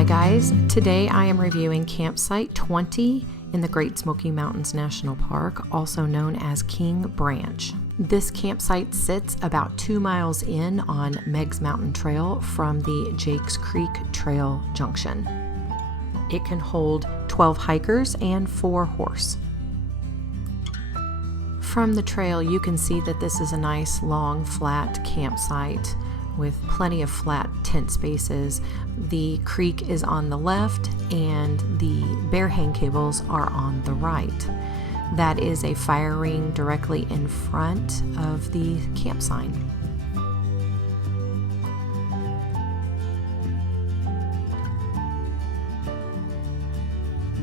Hi guys, today I am reviewing campsite 20 in the Great Smoky Mountains National Park, also known as King Branch. This campsite sits about 2 miles in on Meigs Mountain Trail from the Jakes Creek Trail Junction. It can hold 12 hikers and 4 horse. From the trail you can see that this is a nice long flat campsite with plenty of flat tent spaces. The creek is on the left and the bear hang cables are on the right. That is a fire ring directly in front of the campsite.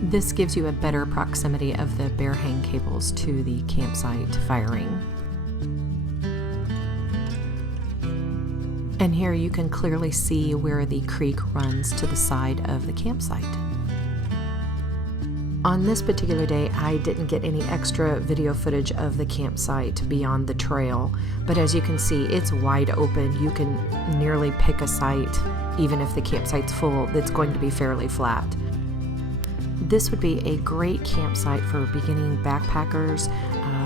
This gives you a better proximity of the bear hang cables to the campsite fire ring. And here you can clearly see where the creek runs to the side of the campsite. On this particular day, I didn't get any extra video footage of the campsite beyond the trail, but as you can see, it's wide open. You can nearly pick a site, even if the campsite's full, that's going to be fairly flat. This would be a great campsite for beginning backpackers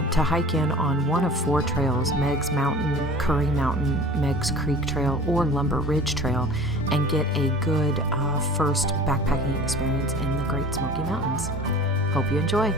to hike in on one of 4 trails, Meigs Mountain, Curry Mountain, Meigs Creek Trail, or Lumber Ridge Trail, and get a good first backpacking experience in the Great Smoky Mountains. Hope you enjoy.